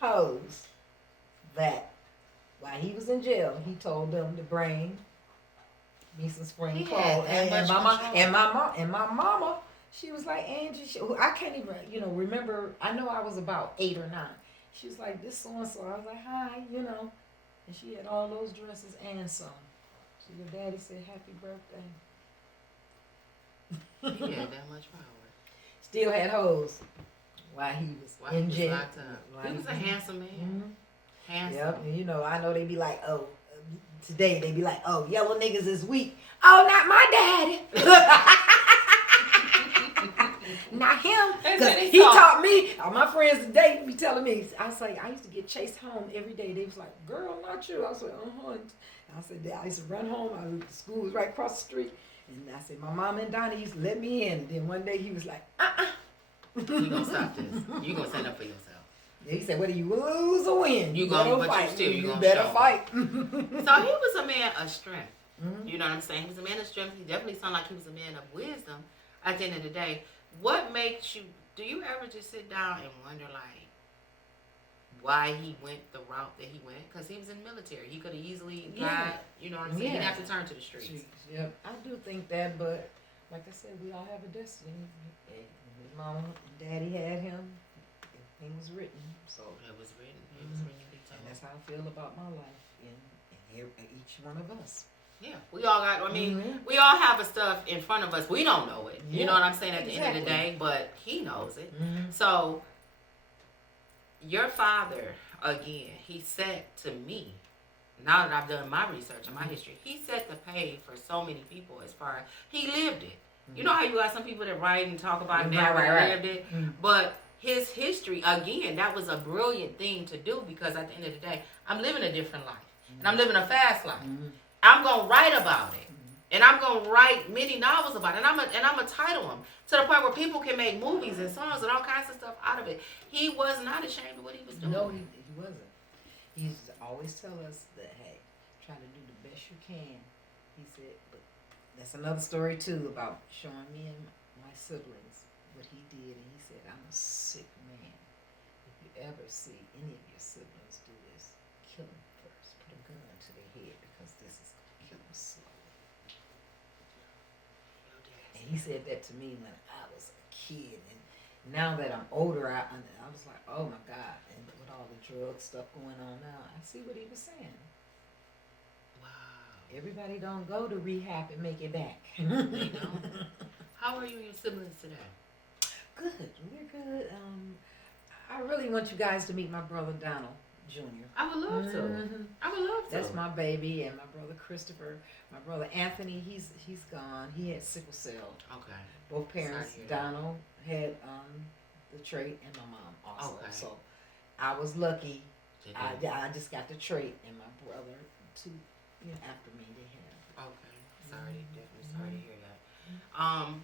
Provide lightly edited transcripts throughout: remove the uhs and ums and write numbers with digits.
hoes that while he was in jail, he told them to bring me some spring clothes. And my mama, she was like, Angie, I can't even, remember. I know I was about 8 or 9. She was like, this so and so. I was like, hi, and she had all those dresses and some. So your daddy said, happy birthday. He had that much power. Still had hoes while he was in jail. Locked up. He was a handsome man. Mm-hmm. Handsome. Yep. And I know they be like, oh, today they be like, oh, yellow niggas is weak. Oh, not my daddy. Not him. Because he taught me. All my friends today be telling me. I was like, I used to get chased home every day. They was like, girl, not you. I was like, uh-huh. I said, I used to run home. The school was right across the street. And I said, my mom and Donnie used to let me in. Then one day he was like, You gonna stop this. You gonna stand up for yourself. Yeah, he said, whether you lose or win, you gonna fight. You better fight. So he was a man of strength. Mm-hmm. You know what I'm saying? He was a man of strength. He definitely sounded like he was a man of wisdom. At the end of the day, what makes you? Do you ever just sit down and wonder, like, why he went the route that he went? Because he was in the military. He could have easily got, you know what I'm saying? He didn't have to turn to the streets. Yep, I do think that, but like I said, we all have a destiny. His mama and daddy had him. It was written, so it was written. It was written. And that's how I feel about my life and each one of us. Yeah, we all got. I mean, we all have a stuff in front of us. We don't know it. You know what I'm saying? At the end of the day, but he knows it. Mm-hmm. So, your father, again, he said to me, now that I've done my research and my history, he set the pay for so many people as far as he lived it. Mm-hmm. You know how you got some people that write and talk about it now, lived it, but his history, again, that was a brilliant thing to do because at the end of the day, I'm living a different life. And I'm living a fast life. I'm going to write about it. And I'm going to write many novels about it. And I'm going to title them to the point where people can make movies and songs and all kinds of stuff out of it. He was not ashamed of what he was doing. No, he wasn't. He used to always tell us that, hey, try to do the best you can. He said, but that's another story, too, about showing me and my siblings what he did. And he said, I'm a sick man. If you ever see any of your siblings do this, kill them first. Put a gun to their head because this is going to kill them slowly. And he said that to me when I was a kid. And now that I'm older, I was like, oh my God. And with all the drug stuff going on now, I see what he was saying. Wow. Everybody don't go to rehab and make it back. They don't. How are you and your siblings today? Good. We're good. I really want you guys to meet my brother Donald Jr. I would love to. Mm-hmm. I would love to. That's my baby, and my brother Christopher. My brother Anthony, he's gone. He had sickle cell. Okay. Both parents. Donald had the trait, and my mom also. Okay. So I was lucky. I just got the trait, and my brother too. After me, they had. Okay. Sorry, definitely sorry to hear that.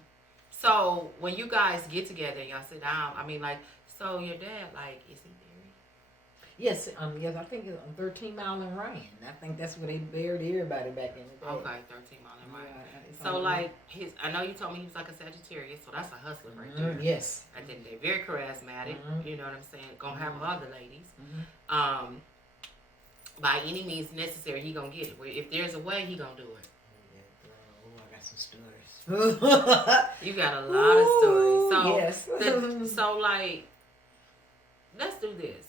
So when you guys get together and y'all sit down, I mean, like, so your dad, like, is he buried? Yes, yes, I think it's on 13 Mile and Ryan. I think that's where they buried everybody back in the day. Okay, 13 Mile and Ryan. So, like, I know you told me he was like a Sagittarius, so that's a hustler right there. Yes. I think they're very charismatic, you know what I'm saying? Gonna have all the ladies. By any means necessary, he gonna get it. If there's a way, he gonna do it. I got some stories. You got a lot of stories. So, yes. So, like, let's do this.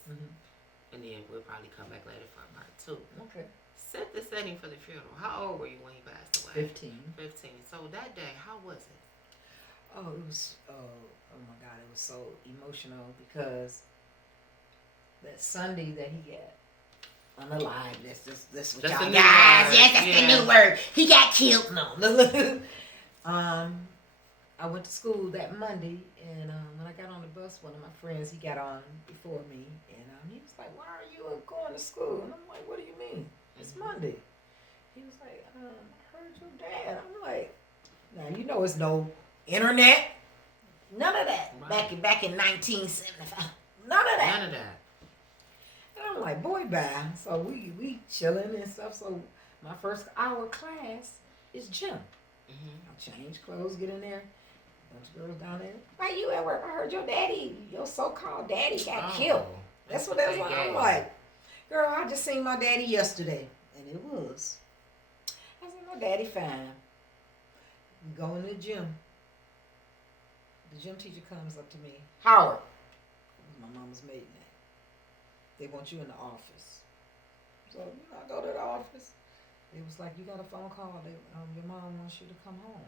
And then we'll probably come back later for part 2. Okay. Set the setting for the funeral. How old were you when he passed away? 15. 15. So that day, how was it? Oh, it was, oh my God, it was so emotional because that Sunday that he got unalive, that's what y'all guys, yes, that's the new word. He got killed. No. I went to school that Monday, and when I got on the bus, one of my friends, he got on before me, and he was like, why are you going to school? And I'm like, what do you mean? It's Monday. He was like, I heard your dad. I'm like, now, you know it's no internet. None of that. Right. Back in 1975. None of that. None of that. And I'm like, boy, bye. So we chilling and stuff. So my first hour class is gym. I change clothes, get in there. Bunch of girls down there. Why you at work? I heard your daddy, your so-called daddy got killed. That's what that was like. I'm like, girl, I just seen my daddy yesterday. And it was. I said, my daddy fine. We go in the gym. The gym teacher comes up to me. Howard. My mama's maiden name. They want you in the office. So, I go to the office. It was like, you got a phone call. Your mom wants you to come home.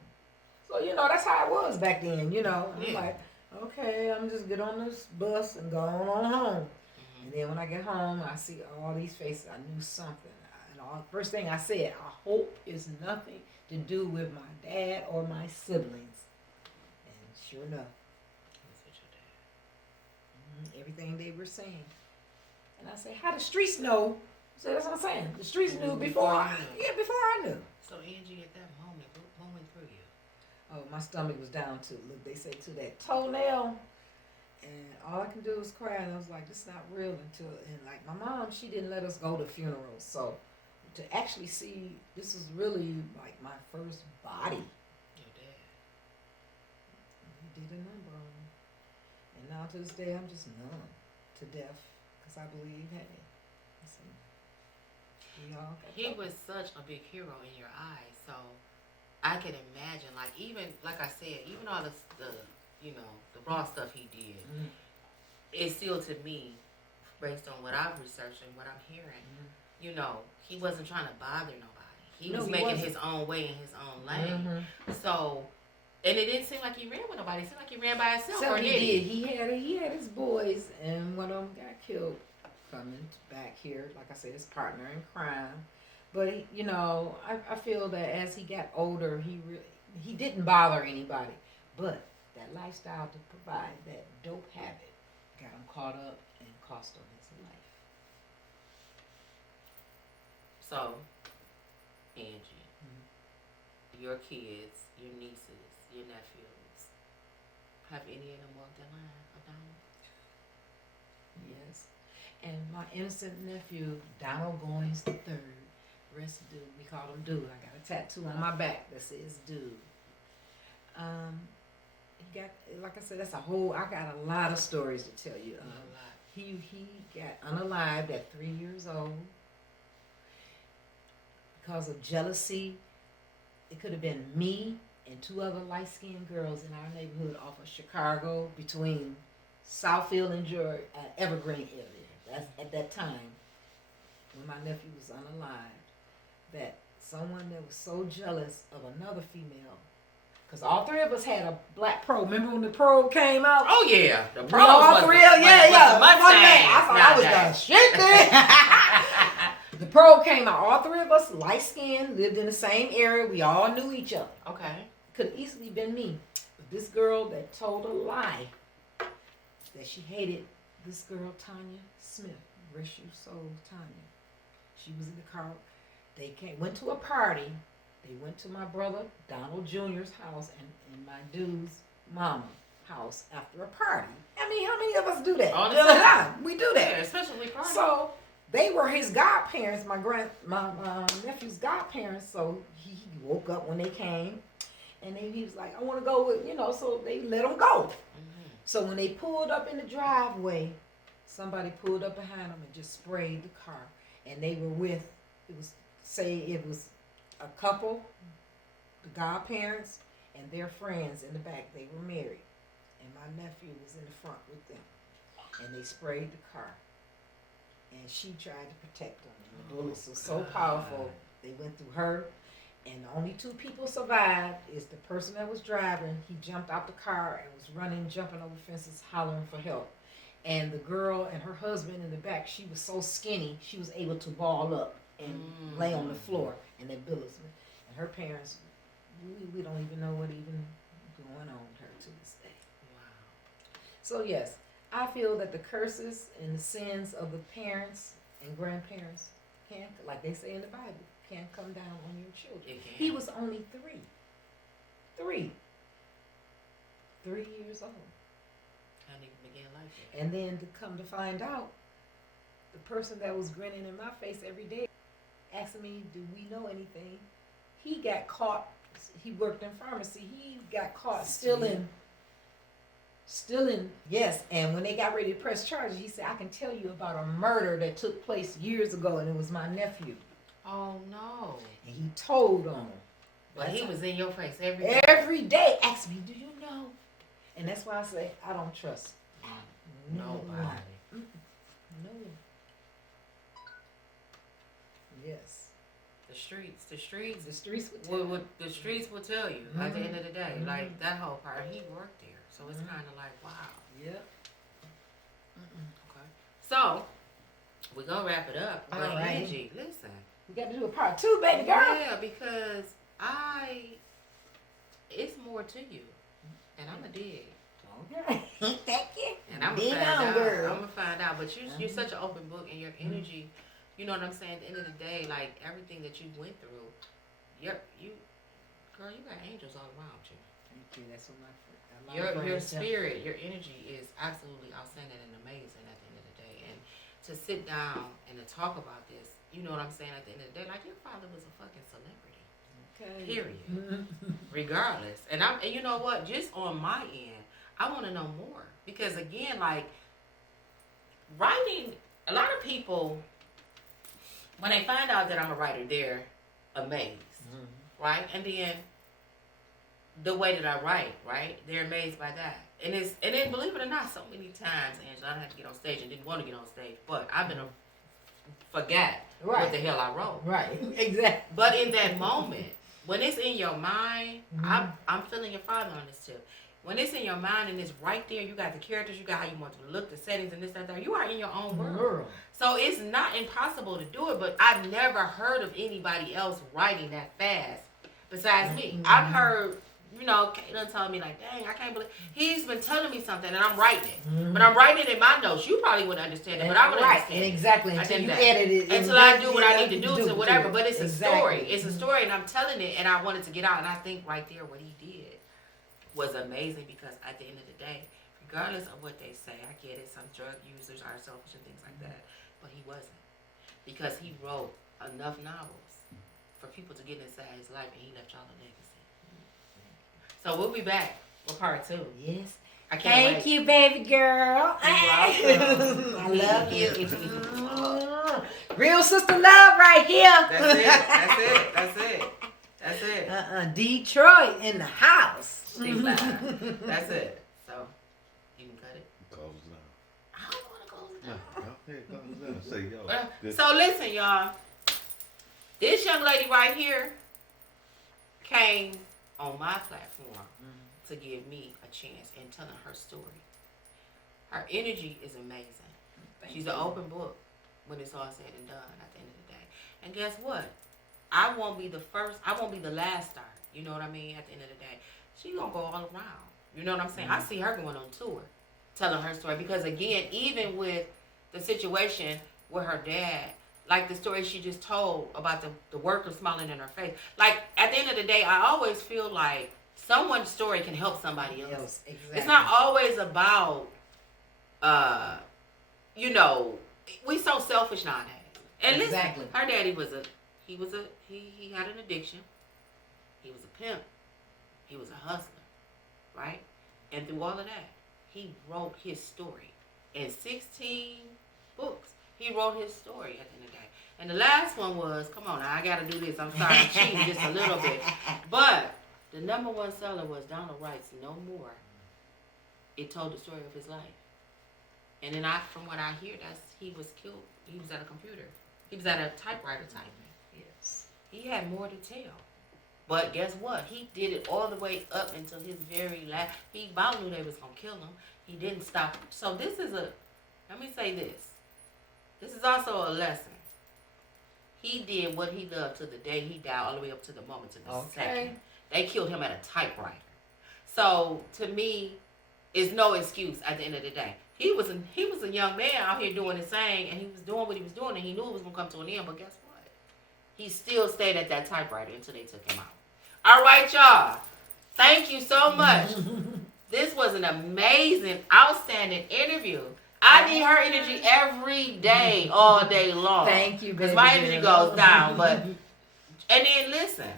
So, that's how it was back then, I'm like, okay, I'm just get on this bus and go on home. Mm-hmm. And then when I get home, I see all these faces. I knew something. And first thing I said, I hope it's nothing to do with my dad or my siblings. And sure enough, that's what your dad. Mm-hmm. Everything they were saying. And I say, how the streets know? So that's what I'm saying. The streets knew before I knew. So Angie, at that moment, what went through you? Oh, my stomach was down to, look, they say to that toenail. And all I can do is cry. And I was like, this is not real and like my mom, she didn't let us go to funerals. So to actually see, this is really like my first body. Your dad. He did a number on me. And now to this day, I'm just numb to death. Because I believe, hey, listen, he was such a big hero in your eyes. So I can imagine, like I said, even all the raw stuff he did, it's still to me, based on what I've researched and what I'm hearing, he wasn't trying to bother nobody. He was making his own way in his own lane. Mm-hmm. So, and it didn't seem like he ran with nobody. It seemed like he ran by himself. So he did. He had his boys, and one of them got killed coming back here. Like I said, his partner in crime. But I feel that as he got older, he didn't bother anybody. But that lifestyle to provide that dope habit got him caught up and cost him his life. So, Angie, your kids, your nieces, your nephews, have any of them walked the line of Donald? Yes. And my innocent nephew, Donald Goines III, rest Dude, we call him Dude. I got a tattoo on my back that says Dude. He got, like I said, I got a lot of stories to tell you. He got unalived at 3 years old because of jealousy. It could have been me and two other light-skinned girls in our neighborhood off of Chicago between Southfield and George, Evergreen area. That's at that time when my nephew was unalived, that someone that was so jealous of another female, because all three of us had a black Pro. Remember when the Pro came out? Oh yeah, the Pro was the Mustang. I thought I was the shit then. The Pro came out. All three of us, light skinned, lived in the same area. We all knew each other. Okay. Could have easily been me. But this girl that told a lie that she hated this girl, Tanya Smith. Rest your soul, Tanya. She was in the car. They went to a party. They went to my brother Donald Jr.'s house and my dude's mama house after a party. I mean, how many of us do that? All the time. We do that. Yeah, especially parties. So they were his godparents, my nephew's godparents. So he woke up when they came, and he was like, I want to go with, so they let him go. Mm-hmm. So when they pulled up in the driveway, somebody pulled up behind them and just sprayed the car. And they were with, it was a couple, the godparents, and their friends in the back. They were married. And my nephew was in the front with them. And they sprayed the car. And she tried to protect them. And the bullets were so powerful, they went through her. And the only two people survived is the person that was driving. He jumped out the car and was running, jumping over fences, hollering for help. And the girl and her husband in the back, she was so skinny, she was able to ball up and lay on the floor. And they bullets. And her parents, we don't even know what even going on with her to this day. Wow. So yes, I feel that the curses and the sins of the parents and grandparents can, like they say in the Bible, can come down on your children. He was only 3 years old. And he began life. And then to come to find out, the person that was grinning in my face every day, asking me, do we know anything? He got caught. He worked in pharmacy. He got caught stealing Still in, yes. And when they got ready to press charges, he said, I can tell you about a murder that took place years ago, and it was my nephew. Oh, no. And he told on him. But he was in your face every day. Every day. Ask me, do you know? And that's why I say, I don't trust nobody. No. Yes. The streets The streets will tell you at the end of the day. Like, that whole part, he worked there. So it's kind of like, wow. Yep. Okay. So, we're going to wrap it up. But Angie, listen. We got to do a part 2, baby girl. Yeah, because it's more to you. And I'm going to dig. Okay. Thank you. And I'm going to find out. I'm going to find out. But you're such an open book, and your energy, you know what I'm saying? At the end of the day, like, everything that you went through, girl, you got angels all around you. Thank you. That's what your spirit, your energy is absolutely outstanding and amazing at the end of the day. And to sit down and to talk about this, you know what I'm saying, at the end of the day, like, your father was a fucking celebrity. Okay. Period. Regardless. And you know what? Just on my end, I want to know more. Because again, like, writing, a lot of people, when they find out that I'm a writer, they're amazed. Right? And then the way that I write, right? They're amazed by that. And then believe it or not, so many times, Angela, I don't have to get on stage and didn't want to get on stage, but I've been forgot what the hell I wrote. Right. Exactly. But in that moment, when it's in your mind, I'm feeling your father on this tip. When it's in your mind and it's right there, you got the characters, you got how you want to look, the settings, and this, that, you are in your own world. So it's not impossible to do it, but I've never heard of anybody else writing that fast besides me. I've heard, you know, Caitlin told me, like, dang, I can't believe, he's been telling me something, and I'm writing it. But I'm writing it in my notes. You probably wouldn't understand it, but I would understand it. Exactly. Until you edit it. Until I do what I need to do to whatever. But it's a story. It's a story, and I'm telling it, and I wanted to get out. And I think right there what he did was amazing, because at the end of the day, regardless of what they say, I get it, some drug users are selfish and things like that, but he wasn't. Because he wrote enough novels for people to get inside his life, and he left y'all a legacy. So we'll be back with part 2. Yes. I can't Thank you, baby girl. I love you. Real sister love right here. That's it. Detroit in the house. That's it. So, you can cut it. Close it down. I don't want to close it down. Close it down. Say, yo. So listen, y'all. This young lady right here came on my platform to give me a chance in telling her story. Her energy is amazing. She's an open book when it's all said and done at the end of the day. And guess what? I won't be the first. I won't be the last star. You know what I mean? At the end of the day, she gonna go all around. You know what I'm saying? I see her going on tour, telling her story. Because again, even with the situation with her dad, like the story she just told about the worker smiling in her face. Like, at the end of the day, I always feel like someone's story can help somebody else. Exactly. It's not always about, you know, we so selfish nowadays. And exactly. Listen, her daddy he had an addiction. He was a pimp. He was a hustler, right? And through all of that, he wrote his story in 16 books. He wrote his story at the end of the day. And the last one was, come on now, I got to do this. I'm sorry, I'm cheating just a little bit. But the #1 seller was Donald Wright's No More. It told the story of his life. And then from what I hear, he was killed. He was at a computer. He was at a typewriter typing. Yes. He had more to tell. But guess what? He did it all the way up until his very last. He about knew they was going to kill him. He didn't stop. So let me say this. This is also a lesson. He did what he loved to the day he died, all the way up to the moment, to the second. They killed him at a typewriter. So, to me, it's no excuse at the end of the day. He was a young man out here doing his thing, and he was doing what he was doing, and he knew it was going to come to an end, but guess what? He still stayed at that typewriter until they took him out. All right, y'all. Thank you so much. This was an amazing, outstanding interview. I need her energy every day, all day long. Thank you, because my energy goes down. But and then listen,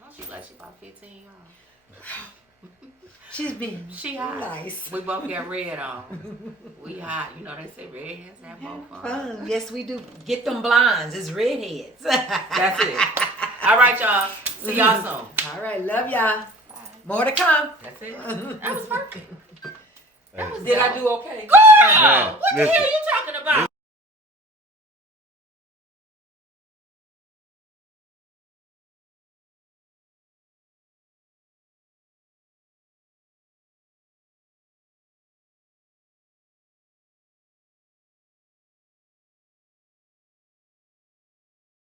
don't she like she about 15, y'all? She hot. Nice. We both got red on. We hot. You know they say redheads have more fun. Yes, we do. Get them blinds. It's redheads. That's it. All right, y'all. See y'all soon. All right. Love y'all. More to come. That's it. That was perfect. Did I do okay? Girl, what the hell are you talking about?